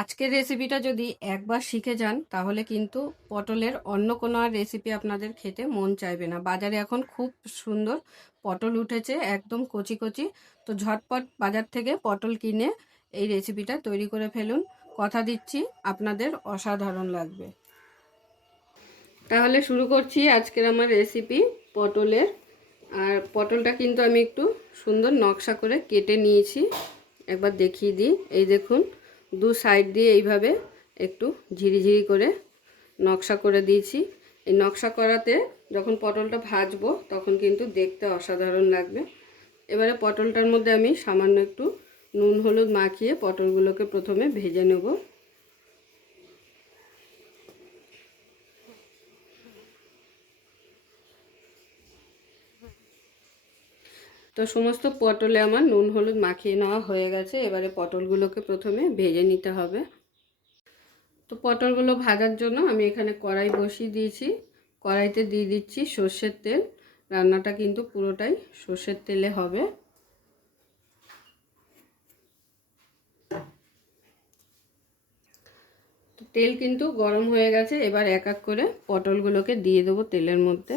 আজকের রেসিপিটা যদি একবার শিখে যান তাহলে কিন্তু পটলের অন্য কোনো আর রেসিপি আপনাদের খেতে মন চাইবে না। বাজারে এখন খুব সুন্দর পটল উঠেছে, একদম কচি কচি। তো ঝটপট বাজার থেকে পটল কিনে এই রেসিপিটা তৈরি করে ফেলুন। কথা দিচ্ছি আপনাদের অসাধারণ লাগবে। তাহলে শুরু করছি আজকের আমার রেসিপি পটলের। আর পটলটা কিন্তু আমি একটু সুন্দর নকশা করে কেটে নিয়েছি, একবার দেখিয়ে দিই। এই দেখুন, দু সাইড দিয়ে এইভাবে একটু ঝিরিঝিরি করে নকশা করে দিয়েছি। এই নকশা করাতে যখন পটলটা ভাজবো তখন কিন্তু দেখতে অসাধারণ লাগবে। এবারে পটলটার মধ্যে আমি সামান্য একটু নুন হলুদ মাখিয়ে পটলগুলোকে প্রথমে ভেজে নেব। তো সমস্ত পটলে আমার নুন হলুদ মাখিয়ে নেওয়া হয়ে গেছে। এবারে পটলগুলোকে প্রথমে ভেজে নিতে হবে। তো পটলগুলো ভাজার জন্য আমি এখানে কড়াই বসিয়ে দিয়েছি। কড়াইতে দিয়ে দিচ্ছি সর্ষের তেল। রান্নাটা কিন্তু পুরোটাই সর্ষের তেলে হবে। তো তেল কিন্তু গরম হয়ে গেছে। এবার এক এক করে পটলগুলোকে দিয়ে দেবো তেলের মধ্যে।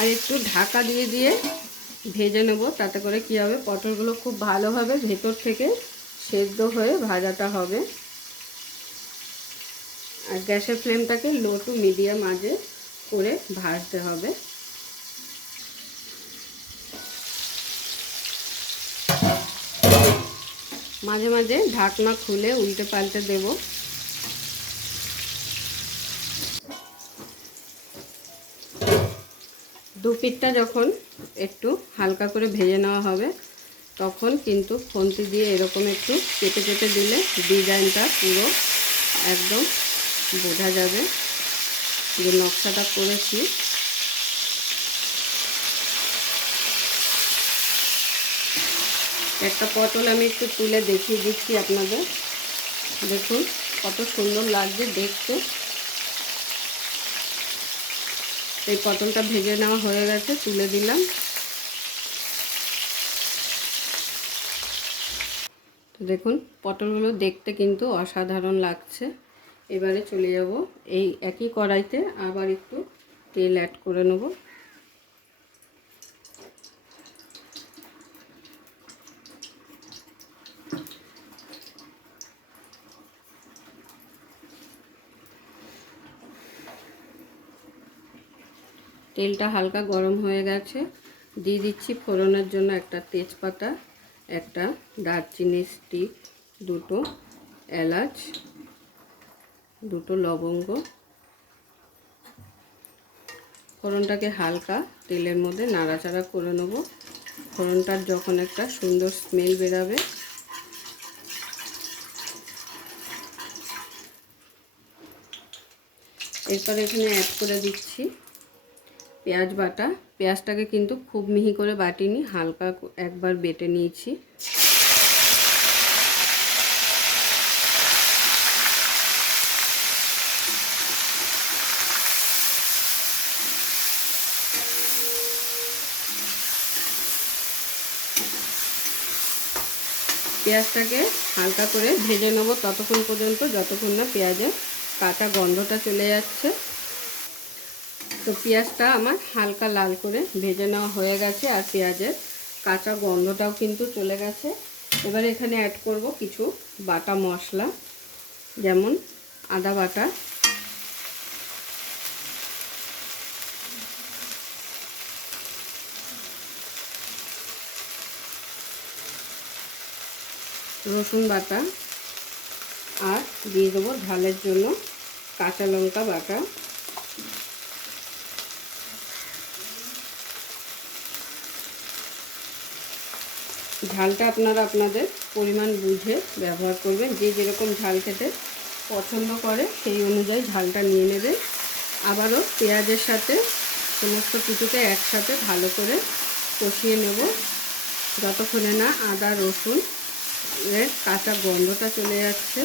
আর একটু ঢাকা দিয়ে দিয়ে ভেজে নেব, তাতে করে কি হবে, পটলগুলো খুব ভালোভাবে ভেতর থেকে সেদ্ধ হয়ে ভাজাটা হবে। আর গ্যাসের ফ্লেমটাকে লো টু মিডিয়াম আঁচে করে ভাজতে হবে। মাঝে মাঝে ঢাকনা খুলে উল্টে পাল্টে দেব। দু পিঠটা যখন একটু হালকা করে ভেজে নেওয়া হবে তখন কিন্তু খুন্তি দিয়ে এরকম একটু চেপে চেপে দিলে ডিজাইনটা পুরো একদম বোঝা যাবে যে নকশাটা করেছি। একটা পটল আমি একটু তুলে দেখিয়ে দিচ্ছি আপনাদের। দেখুন কত সুন্দর লাগছে দেখতে। এই পটলটা ভেজে নেওয়া হয়ে গেছে, তুলে দিলাম। দেখুন পটলগুলো দেখতে কিন্তু অসাধারণ লাগছে। এবারে চলে যাব এই একই কড়াইতে আবার একটু তেল অ্যাড করে নেব। তেলটা হালকা গরম হয়ে গেছে। দিয়ে দিচ্ছি ফোড়নের জন্য একটা তেজপাতা, একটা দারচিনি স্টিক, দুটো এলাচ, দুটো লবঙ্গ। ফোড়নটাকে হালকা তেলের মধ্যে নাড়াচাড়া করে নেব। ফোড়নটার যখন একটা সুন্দর স্মেল বেরাবে এরপর এখানে অ্যাড করে দিচ্ছি পেঁয়াজ বাটা। পেঁয়াজটাকে কিন্তু খুব মিহি করে বাটিনি, হালকা একবার বেটে নিয়েছি। পেঁয়াজটাকে হালকা করে ভেজে নেব ততক্ষণ পর্যন্ত যতক্ষণ না পেঁয়াজের কাঁচা গন্ধটা চলে যাচ্ছে। তো পেঁয়াজটা আমার হালকা লাল করে ভেজে নেওয়া হয়ে গেছে আর পেঁয়াজের কাঁচা গন্ধটাও কিন্তু চলে গেছে। এবারে এখানে অ্যাড করব কিছু বাটা মশলা, যেমন আদা বাটা, রসুন বাটা, আর দিয়ে দেবো ঝালের জন্য কাঁচা লঙ্কা বাটা। ঝালটা আপনারা আপনাদের পরিমাণ বুঝে ব্যবহার করবেন। যে যেরকম ঝাল খেতে পছন্দ করে সেই অনুযায়ী ঝালটা নিয়ে নেবে। আবারও পেঁয়াজের সাথে সমস্ত কিছুকে একসাথে ভালো করে কষিয়ে নেব যতক্ষণে না আদা রসুন মশলার কাঁচা গন্ধটা চলে যাচ্ছে।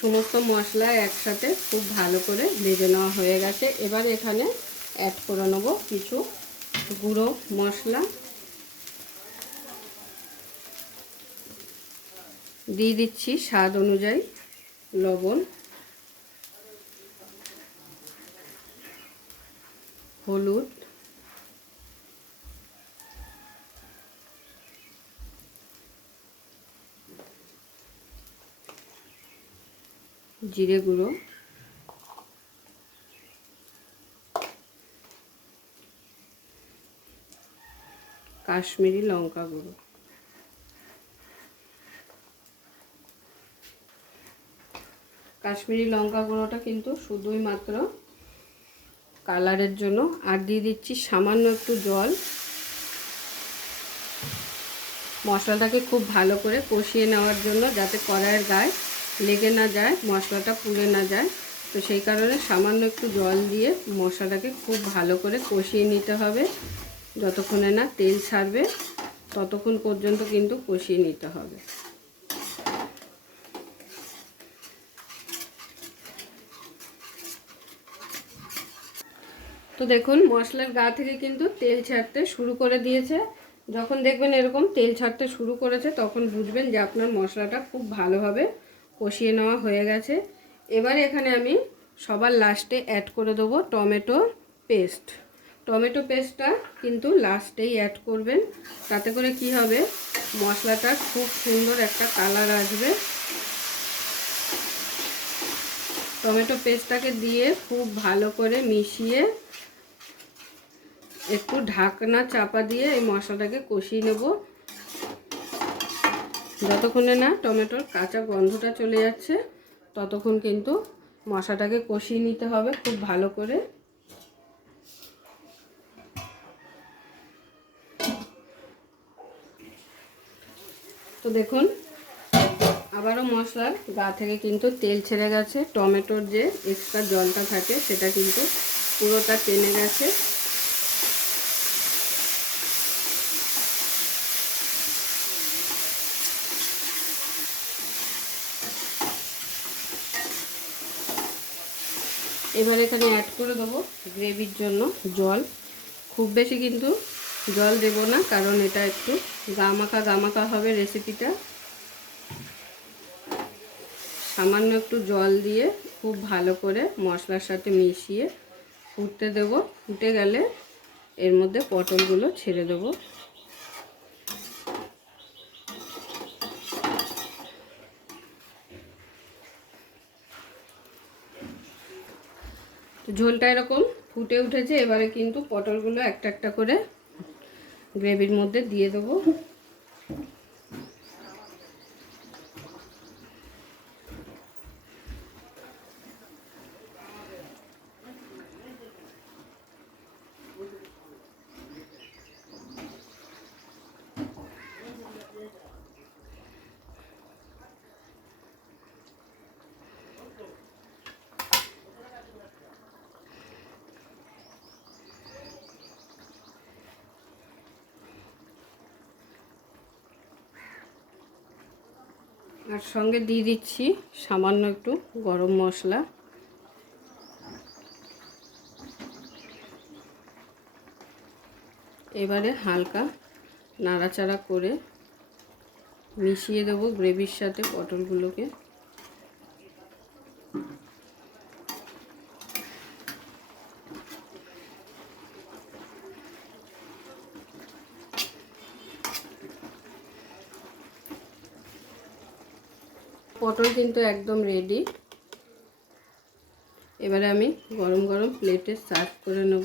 সমস্ত মশলা একসাথে খুব ভালো করে ভেজে নেওয়া হয়ে গেছে। এবার এখানে অ্যাড করে নেব কিছু গুঁড়ো মশলা। দিয়ে দিচ্ছি স্বাদ অনুযায়ী লবণ, হলুদ, জিরে গুঁড়ো, কাশ্মীরি লঙ্কা গুঁড়ো। কাশ্মীরি লঙ্কা গুঁড়োটা কিন্তু শুধুই মাত্র কালারের জন্য। আর দিয়ে দিচ্ছি সামান্য একটু জল। মশলাটাকে খুব ভালো করে কষিয়ে নেওয়ার জন্য, যাতে কড়াইয়ের গায়ে লেগে না যায়, মশলাটা পুড়ে না যায়। তো সেই কারণে সামান্য একটু জল দিয়ে মশলাটাকে খুব ভালো করে কষিয়ে নিতে হবে। যতক্ষণে না তেল ছাড়বে ততক্ষণ পর্যন্ত কিন্তু কষিয়ে নিতে হবে। তো দেখুন মশলার গা থেকে কিন্তু তেল ছাড়তে শুরু করে দিয়েছে। যখন দেখবেন এরকম তেল ছাড়তে শুরু করেছে তখন বুঝবেন যে আপনার মশলাটা খুব ভালোভাবে কষিয়ে নেওয়া হয়ে গেছে। এবারে এখানে আমি সবার লাস্টে অ্যাড করে দেবো টমেটো পেস্ট। টমেটো পেস্টটা কিন্তু লাস্টেই অ্যাড করবেন, তাতে করে কি হবে, মশলাটার খুব সুন্দর একটা কালার আসবে। টমেটো পেস্টটাকে দিয়ে খুব ভালো করে মিশিয়ে একটু ঢাকনা চাপা দিয়ে এই মশলাটাকে কষিয়ে নেব, যতক্ষণে না টমেটোর কাঁচা গন্ধটা চলে যাচ্ছে ততক্ষণ কিন্তু মশলাটাকে কষিয়ে নিতে হবে খুব ভালো করে। তো দেখুন আবারও মশলার গা থেকে কিন্তু তেল ছেড়ে গেছে। টমেটোর যে এক্সট্রা জলটা থাকে সেটা কিন্তু পুরোটা টেনে গেছে। এবার এখানে অ্যাড করে দেবো গ্রেভির জন্য জল। খুব বেশি কিন্তু জল দেব না, কারণ এটা একটু গামাখা গামাখা হবে রেসিপিটা। সামান্য একটু জল দিয়ে খুব ভালো করে মশলার সাথে মিশিয়ে ফুটতে দেব। ফুটে গেলে এর মধ্যে পটলগুলো ছেড়ে দেব। ঝোলটা এরকম ফুটে উঠেছে। এবারে কিন্তু পটলগুলো একটা একটা করে গ্রেভির মধ্যে দিয়ে দেবো। আর সঙ্গে দিয়ে দিচ্ছি সামান্য একটু গরম মশলা। এবারে হালকা নাড়াচাড়া করে মিশিয়ে দেবো গ্রেভির সাথে পটলগুলোকে। পটল কিন্তু একদম রেডি। এবারে আমি গরম গরম প্লেটে সার্ভ করে নেব।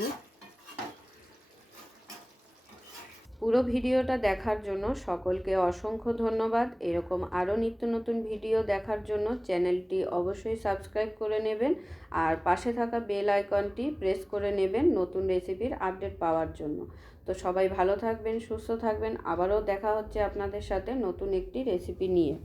পুরো ভিডিওটা দেখার জন্য সকলকে অসংখ্য ধন্যবাদ। এরকম আরও নিত্য নতুন ভিডিও দেখার জন্য চ্যানেলটি অবশ্যই সাবস্ক্রাইব করে নেবেন আর পাশে থাকা বেল আইকনটি প্রেস করে নেবেন নতুন রেসিপির আপডেট পাওয়ার জন্য। তো সবাই ভালো থাকবেন, সুস্থ থাকবেন। আবারও দেখা হচ্ছে আপনাদের সাথে নতুন একটি রেসিপি নিয়ে।